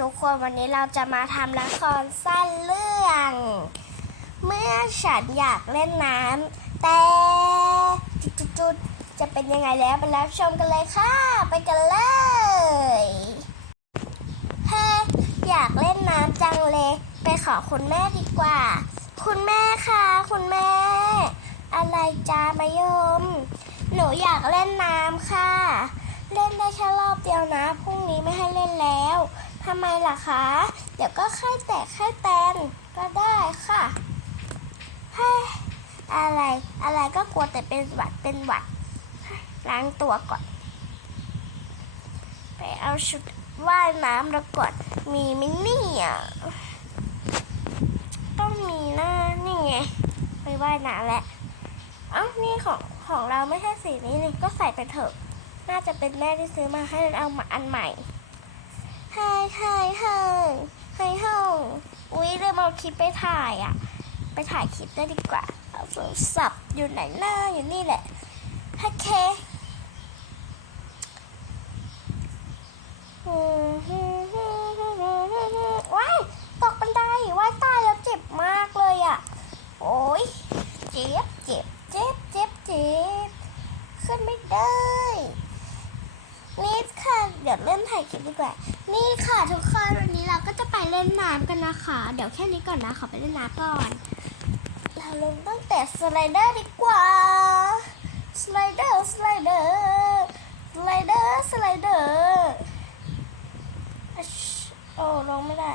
ทุกคนวันนี้เราจะมาทำละครสั้นเรื่อง เมื่อฉันอยากเล่นน้ำแต่จุดๆจะเป็นยังไงแล้วไปรับชมกันเลยค่ะ ไปกันเลยเฮ้อยากเล่นน้ำจังเลย ไปขอคุณแม่ดีกว่า คุณแม่คะคุณแม่ อะไรจ้ามายม หนูอยากเล่นน้ำค่ะ เล่นได้แค่รอบเดียวนะพรุ่งนี้ไม่ให้เล่นแล้ว ทำไมล่ะคะ เดี๋ยวก็ไข้แตกไข้แตนก็ได้ค่ะเฮ้อะไรอะไรก็กลัวแต่เป็นหวัดเป็นหวัดล้างตัวก่อน ไปเอาชุดว่ายน้ำแล้วก่อน มีมินนี่อะต้องมีหน้านี่ไง ไปว่ายน้ำแล้วเอ้านี่ของของเราไม่ใช่สีนี้นี่ก็ใส่ไปเถอะ น่าจะเป็นแม่ที่ซื้อมาให้เราเอามาอันใหม่ ไฮไฮไฮไฮไฮอุ๊ยเริ่มเอาคลิปไปถ่ายอะ ไปถ่ายคลิปได้ดีกว่าเอาโทรศัพท์อยู่ไหนหน้าอยู่นี่แหละโอเคว้ายตกบันไดว่ายตายแล้วเจ็บมากเลยอะ โอ้ยเจ็บเจ็บเจ็บเจ็บเจ็บขึ้นไม่ได้ นี่ค่ะเดี๋ยวเริ่มถ่ายคลิปดีกว่า นี่ค่ะทุกคนวันนี้เราก็จะไปเล่นน้ำกันนะคะ เดี๋ยวแค่นี้ก่อนนะขอไปเล่นน้ำก่อน เราลงตั้งแต่สไลเดอร์ดีกว่า สไลเดอร์สไลเดอร์สไลเดอร์สไลเดอร์อะชโอ้ลงไม่ได้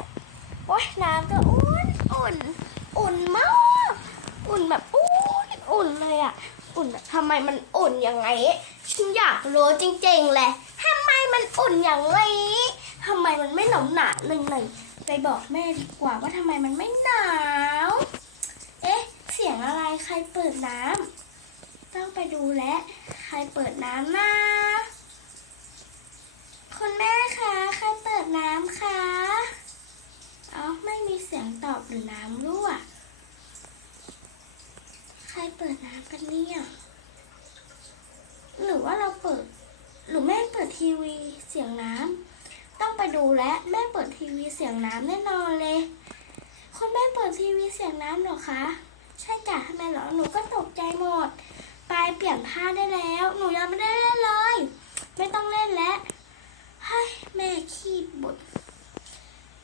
โอ้ยน้ำก็อุ่นอุ่นอุ่นมาก อุ่นแบบอุ่นอุ่นเลยอะอุ่นทำไมมันอุ่นย่างไงฉันอยากรู้จริงๆเลย มันอุ่นอย่างนี้ทำไมมันไม่หนาวหนาหนึ่งหนึ่งไปบอกแม่ดีกว่าว่าทำไมมันไม่หนาว เอ๊ะ เสียงอะไรใครเปิดน้ำต้องไปดูแลใครเปิดน้ำนะคุณแม่คะใครเปิดน้ำคะเอ้าไม่มีเสียงตอบหรือน้ำรั่วใครเปิดน้ำกันเนี่ยหรือว่าเราเปิด หรือแม่เปิดทีวีเสียงน้ำต้องไปดูแลแม่เปิดทีวีเสียงน้ำแน่นอนเลยคุณแม่เปิดทีวีเสียงน้ำเหรอคะ ใช่จ้ะทำไมเหรอหนูก็ตกใจหมดไปเปลี่ยนผ้าได้แล้ว หนูยังไม่ได้เล่นเลย ไม่ต้องเล่นแล้วเฮ้แม่ขี้บ่น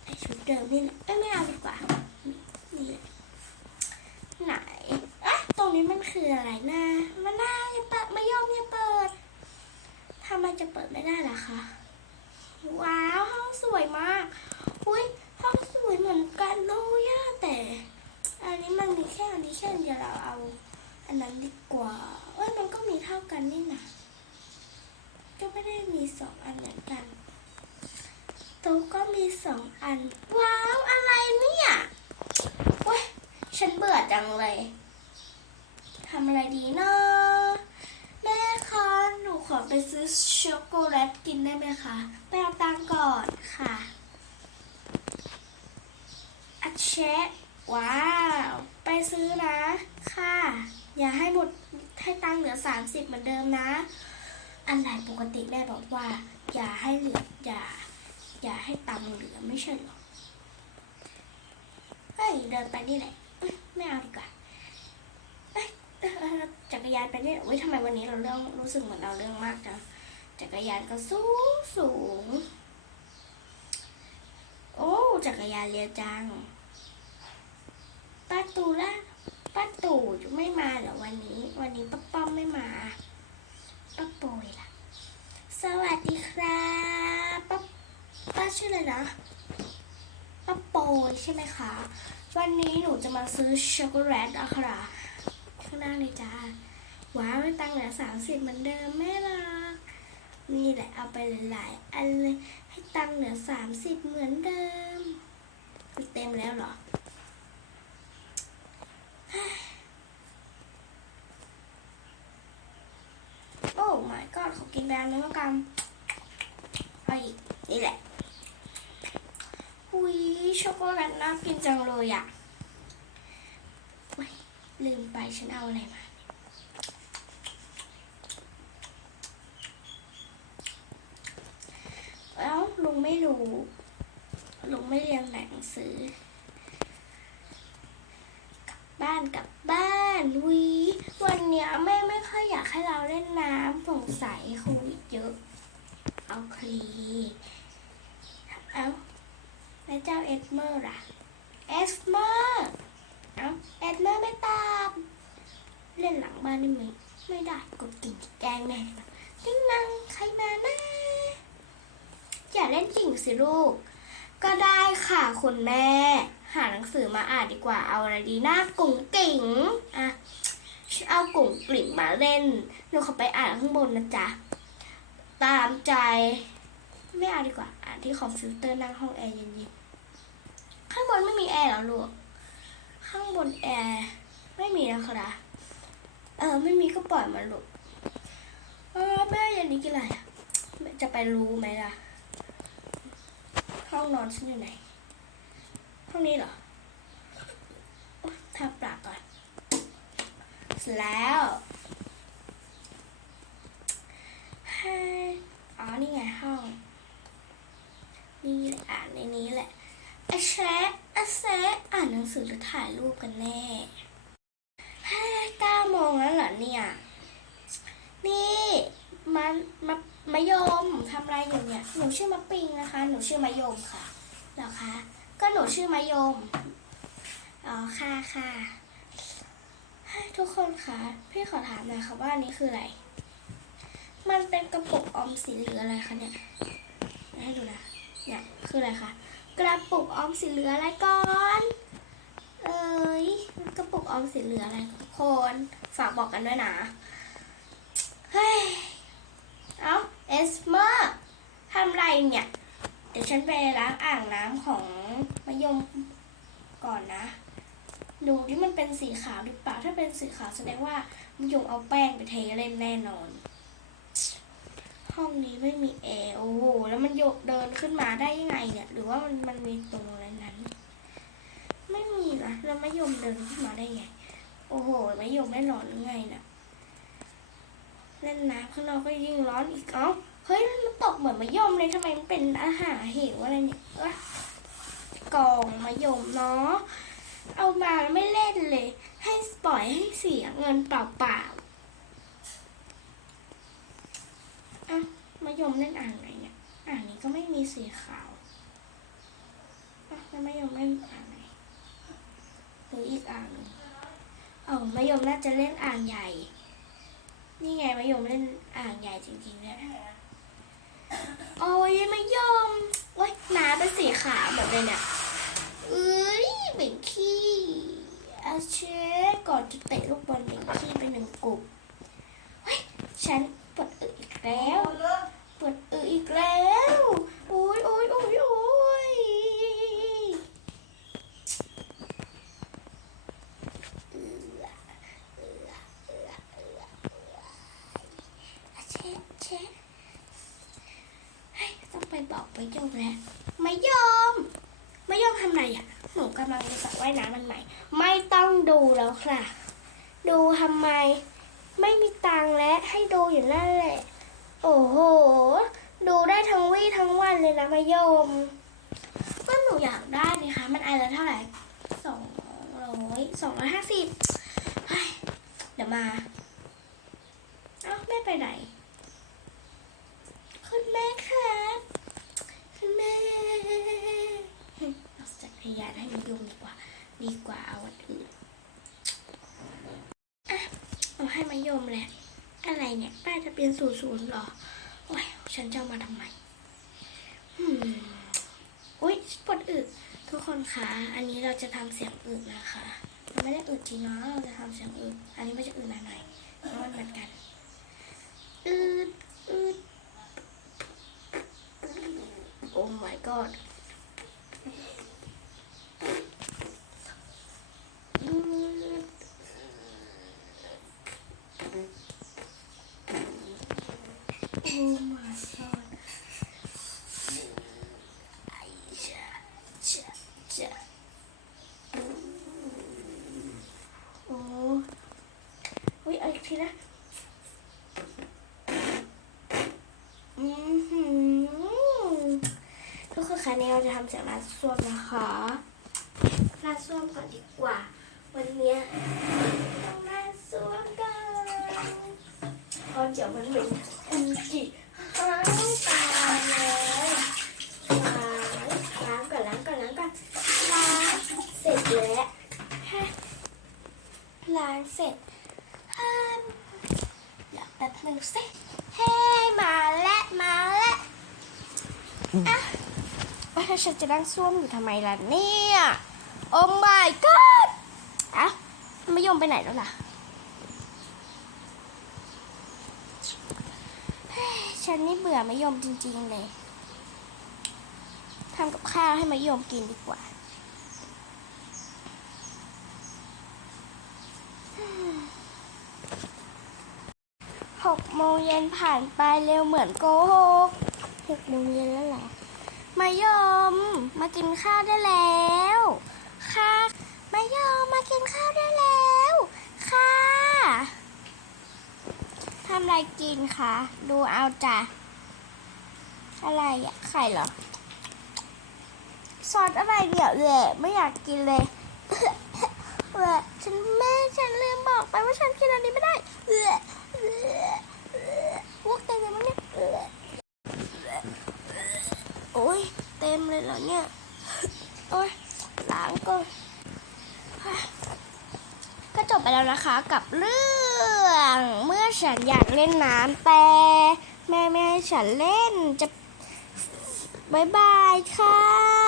ไอชุดเดิมนี่แหละเอ้ยไม่เอาดีกว่านี่ไหนอ๊ะตรงนี้มันคืออะไรนะมันน่าจะเปิดไม่ยอมจะเปิด ทำไมจะเปิดไม่ได้ล่ะคะ ว้าวห้องสวยมาก อุ้ยห้องสวยเหมือนกันเลยอะแต่ อันนี้มันมีแค่อันนี้แค่นเดียวเราเอา อันนั้นดีกว่า เอ้ยมันก็มีเท่ากันนี่นะก็ไม่ได้มีสองอันเหมือนกันโต๊ะก็มีสองอัน ว้าวอะไรเนี่ยเว้ยฉันเบื่อจังเลยทำอะไรดีเนาะ อไปซื้อช็อกโกแลตกินได้ไหมคะ ไปเอาตังก่อนค่ะอัดเชะว้าว ไปซื้อนะ ค่ะ อย่าให้หมดให้ตังเหลือ 30 เหมือนเดิมนะ อันไหนปกติแม่บอกว่า อย่าให้เหลืออย่า อย่าให้ตังเหลือไม่ใช่หรอ เฮ้ย เดินไปนี่แหละไม่เอาดีกว่า จักรยานไปเนี่อุ้ยทำไมวันนี้เราเรื่องรู้สึกเหมือนเราเรื่องมากจังจักรยานก็สูงสูง โอ้ จักรยานเรียวจังป้าตูละป้าตู่ไม่มาเหรอวันนี้ วันนี้ป้าป้อมไม่มาป้าโปยล่ะ สวัสดีครับป้าป้าชื่ออะไรนะป้าโปยใช่ไหมคะ วันนี้หนูจะมาซื้อช็อกโกแลตอะค่ะ ข้างหน้าเลยจ้าว้าวไม่ตังเหลือสามสิบเหมือนเดิมแม่รักนี่แหละเอาไปหลายๆอันเลยให้ตังเหลือสามสิบเหมือนเดิม เต็มแล้วหรอโอ้ my god ขอกินแบรนด์นึงแล้วกันเอาอีกนี่แหละหุยช็อกโกแลตน่ากินจังเลยอะ ลืมไปฉันเอาอะไรมาเอ้าลุงไม่รู้ ลุงไม่เรียนหนังสือ กลับบ้านกลับบ้านวีวันนี้แม่ไม่ค่อยอยากให้เราเล่นน้ำสงสัยโควิดเยอะ เอาคลีเอาแล้วเจ้าเอ็ดเมอร์ล่ะ เอสเมอร์ เอาเอ็ดเมอร์ไม่ตาม เล่นหลังบ้านได้ไหมไม่ได้กดกิ่งแกล้งแม่ดีกว่าติ้งนังใครมานะอย่าเล่นจริงสิลูก ก็ได้ค่ะคุณแม่ หาหนังสือมาอ่านดีกว่าเอาอะไรดีหน้ากุ๋งกิ่งอะเอากุ๋งกิ่งมาเล่นหนูขอไปอ่านข้างบนนะจ๊ะตามใจไม่เอานดีกว่าอ่านที่คอมพิวเตอร์นั่งห้องแอร์เย็นๆข้างบนไม่มีแอร์หรอลูก ข้างบนแอร์ไม่มีนะครับเออไม่มีก็ปล่อยมันลูกเออแม่ย็นนี้กินอะไรจะไปรู้ไหมล่ะ ห้องนอนฉันอยู่ไหน ห้องนี้เหรอทาปากก่อนเสร็จแล้วให้อ๋อ นี่ไงห้อง นี่แหละอ่านในนี้แหละไอะแชะ อะแซอ่านหนังสือหรือถ่ายรูปกันแน่ห้าเก้าโมงแล้วเหรอเนี่ย นี่มันมามายมทำอะไรอยู่เนี่ย หนูชื่อมะปิงนะคะ หนูชื่อมายมค่ะเหรอคะ ก็หนูชื่อมายม อ๋อค่ะค่ะให้ทุกคนคะพี่ขอถามหน่อยค่ะว่าอันนี้คืออะไร มันเป็นกระปุกออมสินหรืออะไรคะเนี่ย ให้ดูนะ เนี่ยคืออะไรคะ กระปุกออมสินเหลืออะไรก่อน เอ้ยกระปุกออมสินเหลืออะไรทุกคนฝากบอกกันด้วยนะ เฮ้ย เอาเอสเมอร์ทำไรเนี่ย เดี๋ยวฉันไปล้างอ่างน้ำของมะยมก่อนนะ ดูที่มันเป็นสีขาวหรือเปล่า ถ้าเป็นสีขาวแสดงว่ามะยมเอาแป้งไปเทเล่นแน่นอน ห้องนี้ไม่มีแอร์โอ้โหแล้วมันโยกเดินขึ้นมาได้ยังไงเนี่ย หรือว่ามันมันมีตรงอะไรนั้น ไม่มีนะแล้วมะยมเดินขึ้นมาได้ไง โอ้โหมะยมไม่ร้อนหรือไงน่ะเล่นน้ำข้างนอกก็ยิ่งร้อนอีกเอ้าเฮ้ยมันตกเหมือนมะยมเลยทำไมมันเป็นอาหารเหวอะไรเนี่ยเอ้ยกองมะยมเนาะเอามาไม่เล่นเลย ให้ปล่อยให้เสียเงินเปล่าๆอ่ะมะยมเล่นอ่างไหนเนี่ย อ่างนี้ก็ไม่มีสีขาวอะแล้วมะยมเล่นอ่างไหนหรืออีกอ่างนึงอ๋อมะยมน่าจะเล่นอ่างใหญ่ นี่ไงมะยมเล่นอ่างใหญ่จริงๆเนี่ยโอ้ยมะยมโอ้ยน้ำเป็นสีขาวหมดเลยเนี่ยเอ้ยเบ่งขี้อาเชฟก่อนจะเตะลูกบอลเบ่งขี้ไปหนึ่งกลุ่มเฮ้ย ฉันปวดอึอีกแล้วปวดอึอีกแล้วโอ้ยโอ้ยโอ้ยโอ้ยเอือเอือเอือเอือเอืออาเชฟเชฟเฮ้ยต้องไปบอกไปโยมแล้วไม่ยอม ไม่ยอมทำไรอะ หนู กำลังจะสระว่ายน้ำมันใหม่ ไม่ต้องดูแล้วค่ะ ดูทำไม ไม่มีตังและให้ดูอยู่นั่นแหละ โอ้โห ดูได้ทั้งวี่ทั้งวันเลยนะมายมก็หนูอยากได้นี่คะมันอันละเท่าไหร่สองร้อยสองร้อยห้าสิบเดี๋ยวมาเอ้าแม่ไปไหน คุณแม่ครับ คุณแม่ ยานให้มันยุ่งดีกว่า ดีกว่าเอาอันอื่นอะเอาให้มายมแหละ อะไรเนี่ยป้าจะเป็นศูนย์ศูนย์หรอโอ้ยฉันจะมาทำไมอืมอุ้ยปวดอึทุกคนคะอันนี้เราจะทำเสียงอึนะคะมันไม่ได้อึจริงเนาะเราจะทำเสียงอึอันนี้ไม่จะอึหน่อยๆเพราะมันเหมือนกันอึอึดโอ้ my god อืดโโอ้ยเอาอีกทีนะอือหือทุกคนคะคะเนี่ยเราจะทำเสียงร้าส้วมนะคะร้าส้วมก่อนดีกว่า วันนี้ต้องร้าส้วมก พราะเดี๋ยวมันเหม็นอุนจิห้างตายเลยล้างล้างก่อนล้างก่อนล้างก่อนล้างเสร็จแล้วฮะล้างเสร็จห้ามเดี๋ยวแป๊บนึงสิเฮ้มาแล้วมาแล้วอะว่าถ้าฉันจะนั่งซ่วมอยู่ทำไมล่ะเนี่ย โอ้ my god อะไม่ยอมไปไหนแล้วล่ะเฮ้ย ฉันนี่เบื่อมะยมจริง ๆ เลยทำกับข้าวให้มะยมกินดีกว่า หกโมงเย็นผ่านไปเร็วเหมือนโกหกหกโมงเย็นแล้วเหรอมายอมมากินข้าวได้แล้ว ค่ะมายอมมากินข้าวได้แล้ว ค่ะทำ อะไรกินคะดูเอาจ้ะอะไรอะไข่เหรอซอสอะไรเนี่ยแหละไม่อยากกินเลยเออฉันแม่ฉันลืมบอกไปว่าฉันกินอันนี้ไม่ได้เออเออเออพวกเต็มเลยมั้งเนี่ยเออโอ้ยเต็มเลยเหรอเนี่ยโอ้ยล้างก่อนก็จบไปแล้วนะคะกับเรื่อง เมื่อฉันอยากเล่นน้ำแต่ แม่ไม่ให้ฉันเล่นจะบายบายค่ะ